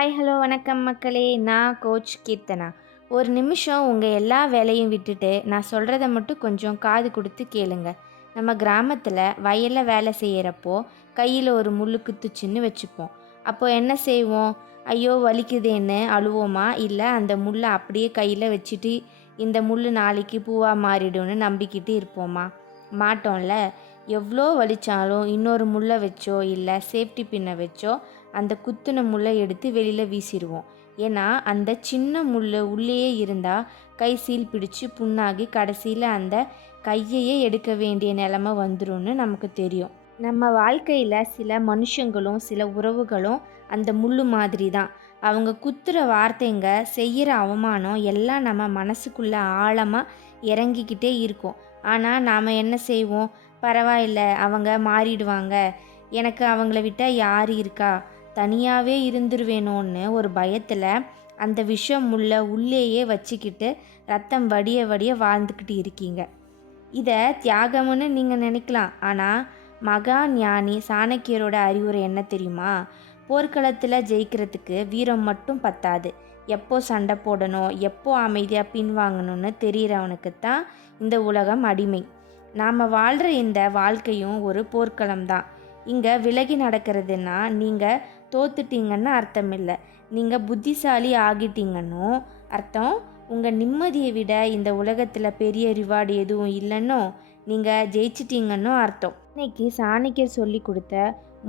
Hi hello வணக்கம் மக்களே. நான் கோச் கீர்த்தனா. ஒரு நிமிஷம் உங்கள் எல்லா வேலையும் விட்டுட்டு நான் சொல்கிறத மட்டும் கொஞ்சம் காது கொடுத்து கேளுங்க. நம்ம கிராமத்தில் வயலில் வேலை செய்கிறப்போ கையில் ஒரு முள்ளு குத்துச்சுன்னு வச்சுப்போம். அப்போ என்ன செய்வோம்? ஐயோ வலிக்குதேன்னு அழுவோமா? இல்லை அந்த முள்ளை அப்படியே கையில் வச்சுட்டு இந்த முள் நாளைக்கு பூவாக மாறிடும்னு நம்பிக்கிட்டு இருப்போமா? மாட்டோம்ல. எவ்வளோ வலித்தாலும் இன்னொரு முள்ளை வச்சோ இல்லை சேஃப்டி பின்னை வச்சோ அந்த குத்துன முள்ளை எடுத்து வெளியில் வீசிடுவோம் ஏன்னா அந்த சின்ன முள் உள்ளேயே இருந்தால் கை சீல் பிடிச்சு புண்ணாகி கடைசியில் அந்த கையையே எடுக்க வேண்டிய நிலமை வந்துரும்னு நமக்கு தெரியும். நம்ம வாழ்க்கையில் சில மனுஷங்களும் சில உறவுகளும் அந்த முள்ளு மாதிரி தான் அவங்க குத்துற வார்த்தைங்க செய்கிற அவமானம் எல்லாம் நம்ம மனசுக்குள்ளே ஆழமாக இறங்கிக்கிட்டே இருக்கும். ஆனால் நாம் என்ன செய்வோம்? பரவாயில்ல அவங்க மாறிடுவாங்க. எனக்கு அவங்கள விட்டால் யார் இருக்கா? தனியாகவே இருந்துருவேனோன்னு ஒரு பயத்தில் அந்த விஷம் முள்ள உள்ளேயே வச்சுக்கிட்டு ரத்தம் வடிய வடிய வாழ்ந்துக்கிட்டு இருக்கீங்க. இதை தியாகம்னு நீங்கள் நினைக்கலாம். ஆனால் மகா ஞானி சாணக்கியரோட அறிவுரை என்ன தெரியுமா? போர்க்களத்தில் ஜெயிக்கிறதுக்கு வீரம் மட்டும் பத்தாது. எப்போ சண்டை போடணும் எப்போ அமைதியாக பின்வாங்கணும்னு தெரிகிறவனுக்கு தான் இந்த உலகம் அடிமை. நாம் வாழ்கிற இந்த வாழ்க்கையும் ஒரு போர்க்களம் தான் இங்கே விலகி நடக்கிறதுனா நீங்கள் தோத்துட்டீங்கன்னு அர்த்தம் இல்லை நீங்கள் புத்திசாலி ஆகிட்டீங்கன்னும் அர்த்தம் உங்கள் நிம்மதியை விட இந்த உலகத்தில் பெரிய ரிவார்டு எதுவும் இல்லைன்னோ நீங்கள் ஜெயிச்சிட்டீங்கன்னு அர்த்தம். இன்னைக்கு சாணக்கியர் சொல்லி கொடுத்த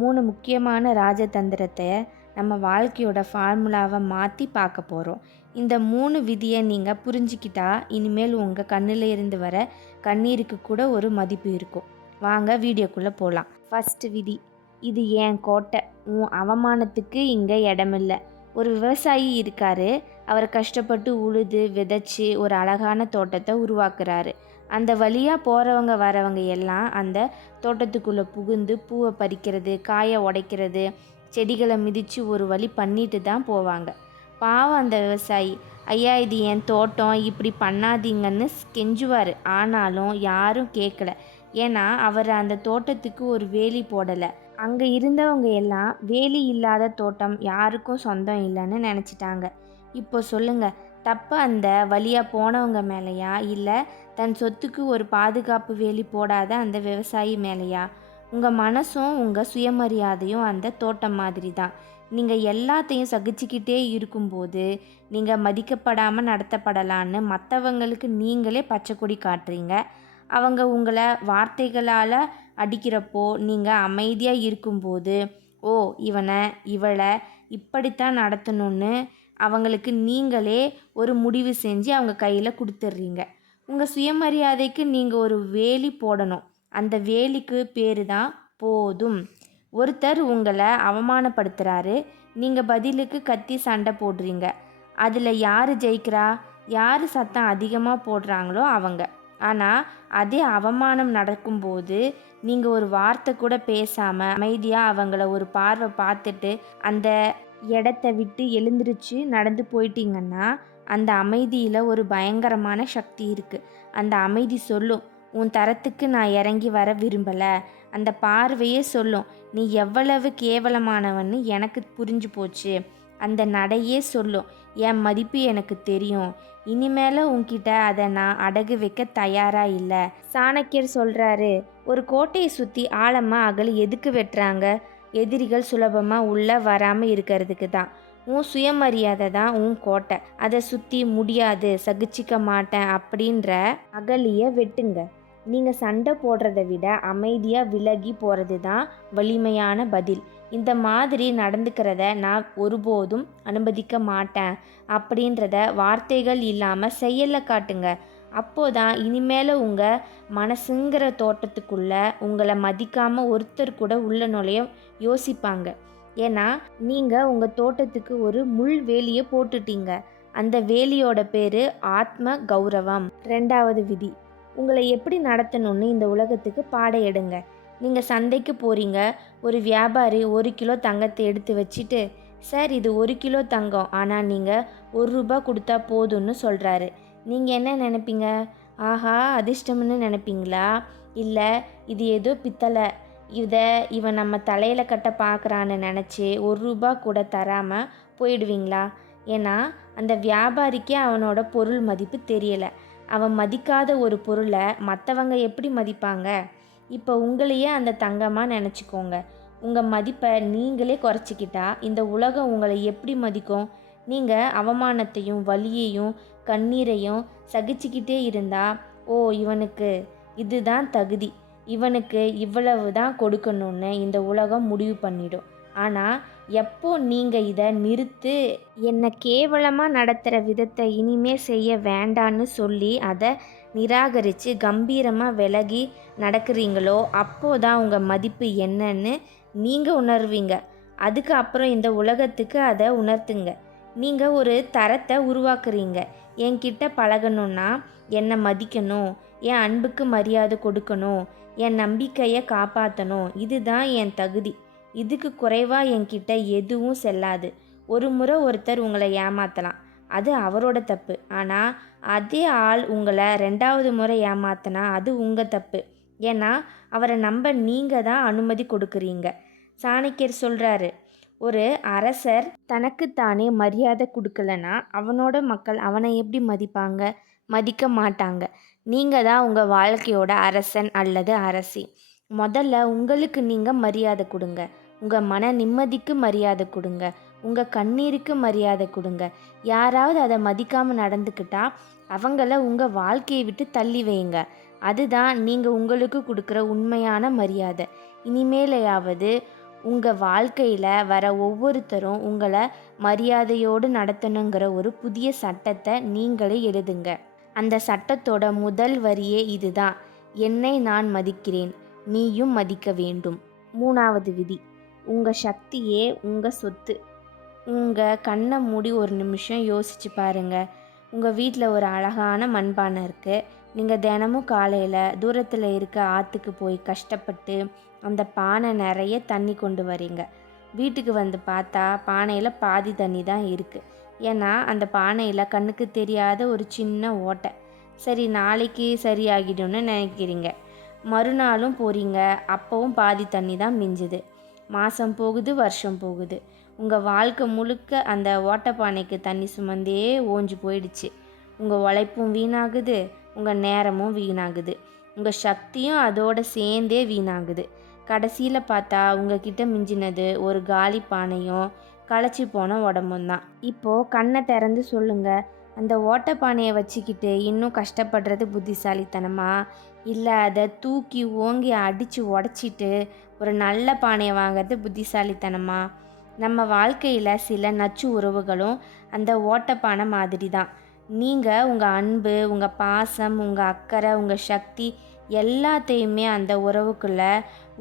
மூணு முக்கியமான ராஜதந்திரத்தை நம்ம வாழ்க்கையோட ஃபார்முலாவை மாற்றி பார்க்க போகிறோம் இந்த மூணு விதியை நீங்கள் புரிஞ்சிக்கிட்டா இனிமேல் உங்கள் கண்ணில் இருந்து வர கண்ணீருக்கு கூட ஒரு மதிப்பு இருக்கும். வாங்க வீடியோக்குள்ளே போகலாம் ஃபஸ்ட்டு விதி. இது என் கோட்டை? உன் அவமானத்துக்கு இங்கே இடமில்லை. ஒரு விவசாயி இருக்காரு. அவர் கஷ்டப்பட்டு உழுது விதைச்சி ஒரு அழகான தோட்டத்தை உருவாக்குறாரு. அந்த வழியாக போகிறவங்க வரவங்க எல்லாம் அந்த தோட்டத்துக்குள்ளே புகுந்து பூவை பறிக்கிறது காயை உடைக்கிறது செடிகளை மிதித்து ஒரு வழி பண்ணிட்டு தான் போவாங்க. பாவம் அந்த விவசாயி. ஐயா இது என் தோட்டம். இப்படி பண்ணாதீங்கன்னு கெஞ்சுவார். ஆனாலும் யாரும் கேட்கல ஏன்னா அவர் அந்த தோட்டத்துக்கு ஒரு வேலி போடலை. அங்கே இருந்தவங்க எல்லாம் வேலி இல்லாத தோட்டம் யாருக்கும் சொந்தம் இல்லைன்னு நினச்சிட்டாங்க. இப்போ சொல்லுங்கள் தப்பு அந்த வழியாக போனவங்க மேலேயா? இல்லை தன் சொத்துக்கு ஒரு பாதுகாப்பு வேலி போடாத அந்த விவசாயி மேலேயா? உங்கள் மனசும் உங்கள் சுயமரியாதையும் அந்த தோட்டம் மாதிரி தான் நீங்கள் எல்லாத்தையும் சகிச்சுக்கிட்டே இருக்கும்போது நீங்கள் மதிக்கப்படாமல் நடத்தப்படலான்னு மற்றவங்களுக்கு நீங்களே பச்சை கொடி காட்டுறீங்க. அவங்க உங்களை வார்த்தைகளால் அடிக்கிறப்போ நீங்கள் அமைதியாக இருக்கும்போது ஓ இவனை இவளை இப்படித்தான் நடத்தணும்னு அவங்களுக்கு நீங்களே ஒரு முடிவு செஞ்சு அவங்க கையில் கொடுத்துட்றீங்க உங்கள் சுயமரியாதைக்கு நீங்கள் ஒரு வேலி போடணும். அந்த வேலிக்கு பேர் தான் போதும். ஒருத்தர் உங்களை அவமானப்படுத்துகிறாரு நீங்கள் பதிலுக்கு கத்தி சண்டை போடுறீங்க. அதில் யார் ஜெயிக்கிறா? யார் சத்தம் அதிகமாக போடுறாங்களோ அவங்க. ஆனால் அதே அவமானம் நடக்கும்போது நீங்கள் ஒரு வார்த்தை கூட பேசாமல் அமைதியாக அவங்கள ஒரு பார்வை பார்த்துட்டு அந்த இடத்த விட்டு எழுந்திருச்சு நடந்து போயிட்டீங்கன்னா அந்த அமைதியில் ஒரு பயங்கரமான சக்தி இருக்குது அந்த அமைதி சொல்லும் உன் தரத்துக்கு நான் இறங்கி வர விரும்பலை. அந்த பார்வையே சொல்லும் நீ எவ்வளவு கேவலமானவன்னு எனக்கு புரிஞ்சு போச்சு. அந்த நடையே சொல்லும். என் மதிப்பு எனக்கு தெரியும். இனிமேல உன்கிட்ட அதை நான் அடகு வைக்க தயாரா இல்லை. சாணக்கியர் சொல்கிறாரு ஒரு கோட்டையை சுற்றி ஆழமாக அகல் எதுக்கு வெட்டுறாங்க? எதிரிகள் சுலபமாக உள்ளே வராமல் இருக்கிறதுக்கு தான். உன் சுயமரியாதை தான் உன் கோட்டை. அதை சுற்றி முடியாது சகிச்சிக்க மாட்டேன் அப்படின்ற அகலியை வெட்டுங்க. நீங்கள் சண்டை போடுறதை விட அமைதியாக விலகி போகிறது தான் வலிமையான பதில். இந்த மாதிரி நடந்துக்கிறத நான் ஒருபோதும் அனுமதிக்க மாட்டேன். அப்படின்றத வார்த்தைகள் இல்லாமல் செயலில் காட்டுங்க. அப்போதான் இனிமேல் உங்கள் மனசுங்கிற தோட்டத்துக்குள்ளே உங்களை மதிக்காமல் ஒருத்தர் கூட உள்ள நுழைய யோசிப்பாங்க. ஏன்னா நீங்கள் உங்கள் தோட்டத்துக்கு ஒரு முள் வேலியை போட்டுட்டீங்க. அந்த வேலியோட பேர் ஆத்ம கௌரவம். ரெண்டாவது விதி. உங்களை எப்படி நடத்தணும்னு இந்த உலகத்துக்கு பாடம் எடுங்க. நீங்கள் சந்தைக்கு போகிறீங்க ஒரு வியாபாரி ஒரு கிலோ தங்கத்தை எடுத்து வச்சுட்டு சார் இது ஒரு கிலோ தங்கம். ஆனால் நீங்கள் ஒரு ரூபா கொடுத்தா போதும்னு சொல்கிறாரு நீங்கள் என்ன நினைப்பீங்க? ஆஹா அதிர்ஷ்டம்னு நினைப்பீங்களா? இல்லை இது ஏதோ பித்தளை. இதை இவன் நம்ம தலையில் கட்ட பார்க்குறான்னு நினச்சி ஒரு ரூபா கூட தராமல் போயிடுவீங்களா? ஏன்னா அந்த வியாபாரிக்கே அவனோட பொருள் மதிப்பு தெரியலை. அவன் மதிக்காத ஒரு பொருளை மற்றவங்க எப்படி மதிப்பாங்க? இப்போ உங்களையே அந்த தங்கமாக நினச்சிக்கோங்க. உங்கள் மதிப்பை நீங்களே குறைச்சிக்கிட்டா இந்த உலகம் உங்களை எப்படி மதிக்கும்? நீங்கள் அவமானத்தையும் வலியையும் கண்ணீரையும் சகிச்சுக்கிட்டே இருந்தால் ஓ இவனுக்கு இதுதான் தகுதி. இவனுக்கு இவ்வளவு தான் கொடுக்கணும்னு இந்த உலகம் முடிவு பண்ணிடும். ஆனால் எப்போ நீங்கள் இதை நிறுத்து? என்னை கேவலமாக நடத்துகிற விதத்தை இனிமே செய்ய வேண்டான்னு சொல்லி அதை நிராகரித்து கம்பீரமாக விலகி நடக்கிறீங்களோ அப்போ தான் உங்கள் மதிப்பு என்னன்னு நீங்கள் உணர்வீங்க. அதுக்கு அப்புறம் இந்த உலகத்துக்கு அதை உணர்த்துங்க. நீங்கள் ஒரு தரத்தை உருவாக்குறீங்க. என்கிட்ட பழகணுன்னா என்னை மதிக்கணும் என் அன்புக்கு மரியாதை கொடுக்கணும் என் நம்பிக்கையை காப்பாற்றணும் இதுதான் என் தகுதி. இதுக்கு குறைவாக என்கிட்ட எதுவும் செல்லாது. ஒரு முறை ஒருத்தர் உங்களை ஏமாற்றலாம் அது அவரோட தப்பு. ஆனால் அதே ஆள் உங்களை ரெண்டாவது முறை ஏமாத்தினா அது உங்கள் தப்பு. ஏன்னா அவரை நம்ப நீங்கள் தான் அனுமதி கொடுக்குறீங்க. சாணக்கியர் சொல்கிறாரு ஒரு அரசர் தனக்குத்தானே மரியாதை கொடுக்கலனா அவனோட மக்கள் அவனை எப்படி மதிப்பாங்க? மதிக்க மாட்டாங்க. நீங்கள் தான் உங்கள் வாழ்க்கையோட அரசன் அல்லது அரசி. முதல்ல உங்களுக்கு நீங்கள் மரியாதை கொடுங்க. உங்கள் மன நிம்மதிக்கு மரியாதை கொடுங்க. உங்கள் கண்ணீருக்கு மரியாதை கொடுங்க. யாராவது அதை மதிக்காமல் நடந்துக்கிட்டா அவங்கள உங்கள் வாழ்க்கையை விட்டு தள்ளி வைங்க அதுதான் நீங்கள் உங்களுக்கு கொடுக்குற உண்மையான மரியாதை. இனிமேலையாவது உங்கள் வாழ்க்கையில் வர ஒவ்வொருத்தரும் உங்களை மரியாதையோடு நடத்தணுங்கிற ஒரு புதிய சட்டத்தை நீங்களே எழுதுங்க. அந்த சட்டத்தோட முதல் வரியே இதுதான். என்னை நான் மதிக்கிறேன் நீயும் மதிக்க வேண்டும். மூணாவது விதி உங்கள் சக்தியே உங்கள் சொத்து. உங்கள் கண்ணை மூடி ஒரு நிமிஷம் யோசிச்சு பாருங்க. உங்கள் வீட்டில் ஒரு அழகான மண்பானை இருக்குது நீங்கள் தினமும் காலையில் தூரத்தில் இருக்க ஆற்றுக்கு போய் கஷ்டப்பட்டு அந்த பானை நிறைய தண்ணி கொண்டு வரீங்க. வீட்டுக்கு வந்து பார்த்தா பானையில் பாதி தண்ணி தான் இருக்குது ஏன்னா அந்த பானையில் கண்ணுக்கு தெரியாத ஒரு சின்ன ஓட்டை. சரி நாளைக்கு சரியாகிடும்னு நினைக்கிறீங்க. மறுநாளும் போகிறீங்க அப்போவும் பாதி தண்ணி தான் மிஞ்சுது. மாதம் போகுது வருஷம் போகுது. உங்கள் வாழ்க்கை முழுக்க அந்த ஓட்டப்பானைக்கு தண்ணி சுமந்தே ஓஞ்சு போயிடுச்சு. உங்கள் உழைப்பும் வீணாகுது உங்கள் நேரமும் வீணாகுது. உங்கள் சக்தியும் அதோட சேர்ந்தே வீணாகுது. கடைசியில் பார்த்தா உங்ககிட்ட மிஞ்சினது ஒரு காலி பானையும் களைச்சி போன உடம்பும் தான். இப்போது கண்ணை திறந்து சொல்லுங்கள் அந்த ஓட்டப்பானையை வச்சுக்கிட்டு இன்னும் கஷ்டப்படுறது புத்திசாலித்தனமா? இல்லை அதை தூக்கி ஓங்கி அடித்து உடச்சிட்டு ஒரு நல்ல பானையை வாங்குறது புத்திசாலித்தனமா? நம்ம வாழ்க்கையில் சில நச்சு உறவுகளும் அந்த ஓட்டப்பானை மாதிரி தான் நீங்கள் உங்கள் அன்பு உங்கள் பாசம் உங்கள் அக்கறை உங்கள் சக்தி எல்லாத்தையுமே அந்த உறவுக்குள்ளே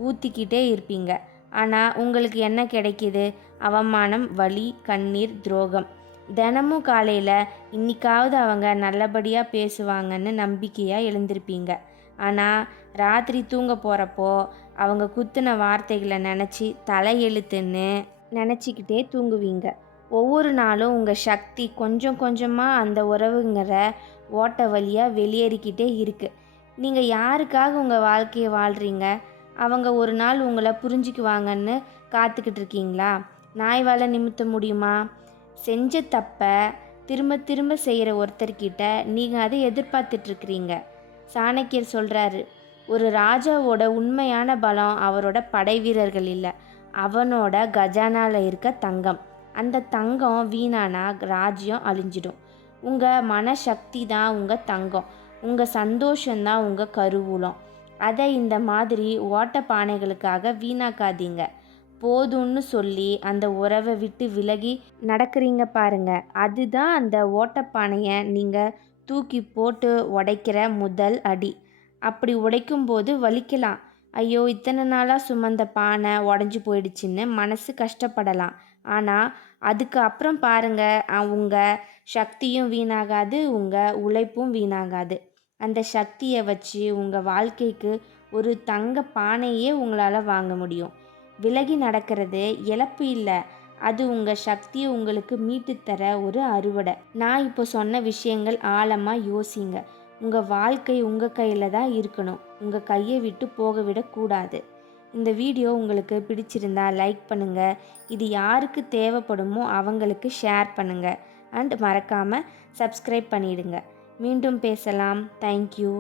ஊற்றிக்கிட்டே இருப்பீங்க. ஆனால் உங்களுக்கு என்ன கிடைக்கிது? அவமானம் வலி கண்ணீர் துரோகம். தினமும் காலையில் இன்னிக்காவது அவங்க நல்லபடியாக பேசுவாங்கன்னு நம்பிக்கையாக எழுந்திருப்பீங்க. ஆனால் ராத்திரி தூங்க போகிறப்போ அவங்க குத்துன வார்த்தைகளை நினச்சி தலையெழுத்துன்னு நினச்சிக்கிட்டே தூங்குவீங்க. ஒவ்வொரு நாளும் உங்கள் சக்தி கொஞ்சம் கொஞ்சமாக அந்த உறவுங்கிற ஓட்ட வழியாக வெளியேறிக்கிட்டே இருக்குது நீங்கள் யாருக்காக உங்கள் வாழ்க்கையை வாழ்கிறீங்க அவங்க ஒரு நாள் உங்களை புரிஞ்சுக்குவாங்கன்னு காத்துக்கிட்டு இருக்கீங்களா? நாய் வாழ நிமித்த முடியுமா? செஞ்ச தப்பை திரும்ப திரும்ப செய்கிற ஒருத்தர்கிட்ட நீங்கள் அதை எதிர்பார்த்துட்ருக்கிறீங்க. சாணக்கியர் சொல்கிறாரு ஒரு ராஜாவோட உண்மையான பலம் அவரோட படை வீரர்கள் இல்லை. அவனோட கஜானாவில் இருக்க தங்கம். அந்த தங்கம் வீணானா ராஜ்யம் அழிஞ்சிடும். உங்கள் மனசக்தி தான் உங்கள் தங்கம். உங்கள் சந்தோஷந்தான் உங்கள் கருவூலம். அதை இந்த மாதிரி ஓட்ட பானைகளுக்காக வீணாக்காதீங்க. போதும்னு சொல்லி அந்த உறவை விட்டு விலகி நடக்கிறீங்க பாருங்க. அதுதான் அந்த ஓட்டப்பானையை நீங்கள் தூக்கி போட்டு உடைக்கிற முதல் அடி. அப்படி உடைக்கும்போது வலிக்கலாம். ஐயோ இத்தனை நாளாக சுமந்த பானை உடஞ்சி போயிடுச்சுன்னு மனசு கஷ்டப்படலாம். ஆனால் அதுக்கு அப்புறம் பாருங்கள் உங்கள் சக்தியும் வீணாகாது உங்கள் உழைப்பும் வீணாகாது. அந்த சக்தியை வச்சு உங்கள் வாழ்க்கைக்கு ஒரு தங்க பானையே உங்களால் வாங்க முடியும். விலகி நடக்கிறது இழப்பு இல்லை. அது உங்கள் சக்தியை உங்களுக்கு மீட்டுத்தர தர ஒரு அறுவடை. நான் இப்போ சொன்ன விஷயங்கள் ஆழமாக யோசிங்க. உங்கள் வாழ்க்கை உங்கள் கையில் தான் இருக்கணும். உங்கள் கையை விட்டு போக விடக்கூடாது இந்த வீடியோ உங்களுக்கு பிடிச்சிருந்தா லைக் பண்ணுங்கள் இது யாருக்கு தேவைப்படுமோ அவங்களுக்கு ஷேர் பண்ணுங்கள் அண்ட் மறக்காமல் சப்ஸ்கிரைப் பண்ணிடுங்க. மீண்டும் பேசலாம். தேங்க்யூ